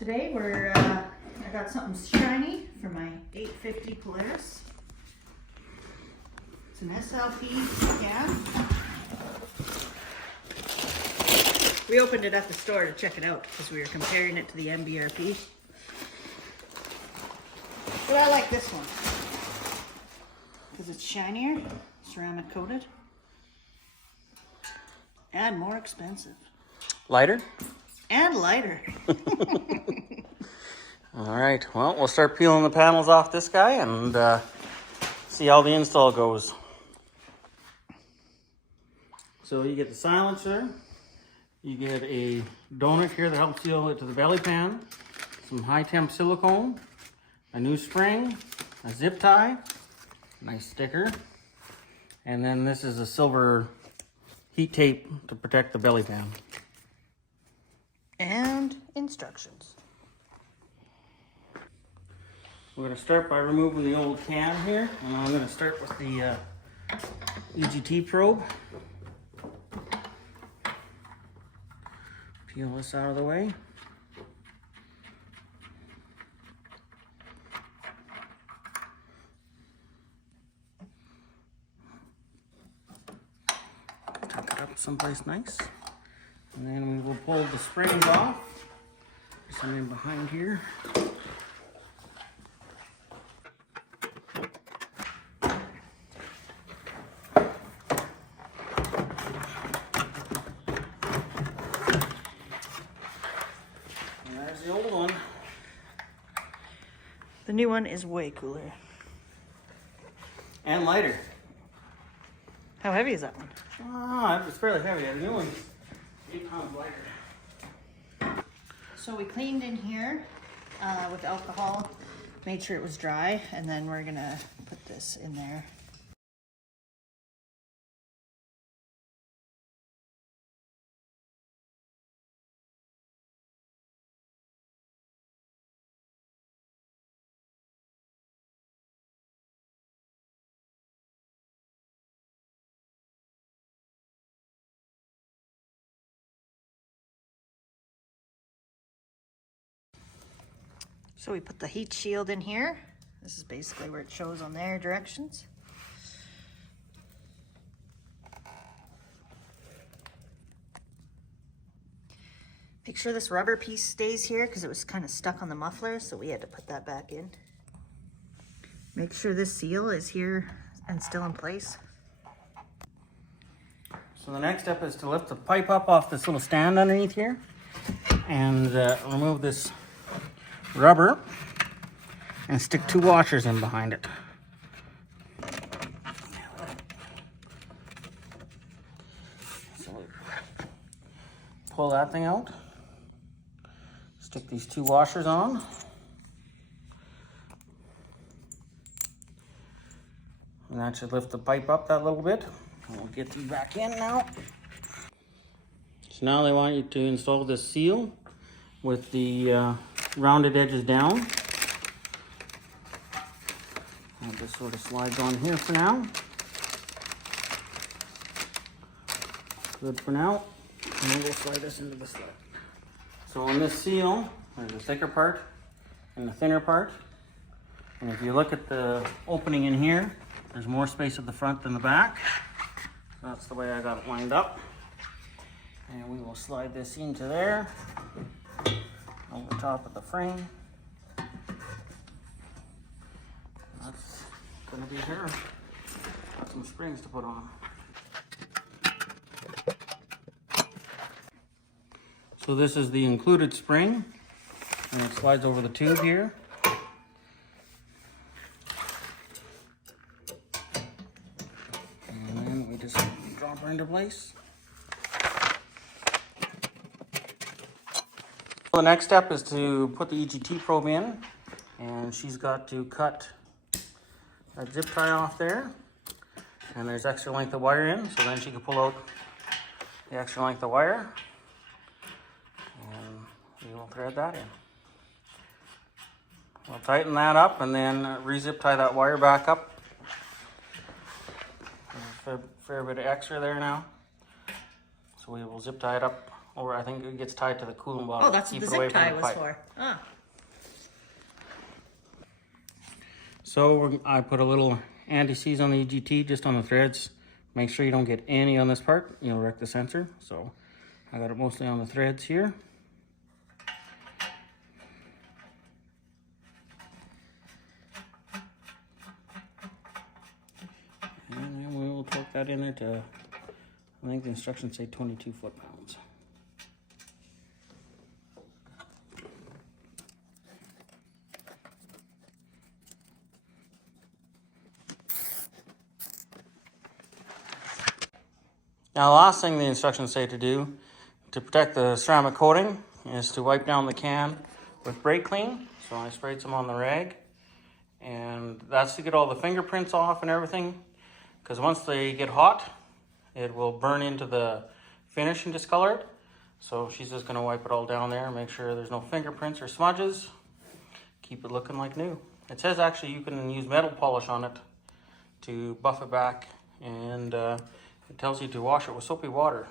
Today I got something shiny for my 850 Polaris. It's an SLP scan. We opened it at the store to check it out because we were comparing it to the MBRP. But I like this one because it's shinier, ceramic coated, and more expensive. Lighter? And lighter. All right, well, we'll start peeling the panels off this guy and see how the install goes. So you get the silencer, you get a donut here that helps seal it to the belly pan, some high temp silicone, a new spring, a zip tie, nice sticker, and then this is a silver heat tape to protect the belly pan. And instructions. We're going to start by removing the old can here, and I'm going to start with the EGT probe. Peel this out of the way. Tuck it up someplace nice. And then we will pull the springs off. There's some in behind here. And there's the old one. The new one is way cooler. And lighter. How heavy is that one? Ah, it's fairly heavy. The new one's 8 pounds lighter. So we cleaned in here with alcohol, made sure it was dry, and then we're gonna put this in there. So we put the heat shield in here. This is basically where it shows on their directions. Make sure this rubber piece stays here because it was kind of stuck on the muffler, so we had to put that back in. Make sure this seal is here and still in place. So the next step is to lift the pipe up off this little stand underneath here and remove this rubber and stick 2 washers in behind it. So pull that thing out, stick these 2 washers on, and that should lift the pipe up that little bit. And we'll get these back in now. So now they want you to install this seal with the rounded edges down. I'll just sort of slide on here for now. Good for now. And then we'll slide this into the sled. So on this seal, there's a thicker part and a thinner part. And if you look at the opening in here, there's more space at the front than the back. That's the way I got it lined up. And we will slide this into there, over top of the frame. That's gonna be here. Got some springs to put on. So this is the included spring, and it slides over the tube here. And then we just drop her into place. The next step is to put the EGT probe in, and she's got to cut that zip tie off there, and there's extra length of wire in, so then she can pull out the extra length of wire, and we will thread that in. We'll tighten that up and then re-zip tie that wire back up. There's a fair bit of extra there now, so we will zip tie it up or I think it gets tied to the coolant bottle. Oh, that's what the zip tie was for. Ah. So I put a little anti-seize on the EGT just on the threads. Make sure you don't get any on this part. You'll wreck the sensor. So I got it mostly on the threads here. And then we will torque that in there to, I think the instructions say 22 foot-pounds. Now the last thing the instructions say to do to protect the ceramic coating is to wipe down the can with brake clean. So I sprayed some on the rag, and that's to get all the fingerprints off and everything, because once they get hot it will burn into the finish and discolor it. So she's just going to wipe it all down there and make sure there's no fingerprints or smudges. Keep it looking like new. It says actually you can use metal polish on it to buff it back, and it tells you to wash it with soapy water.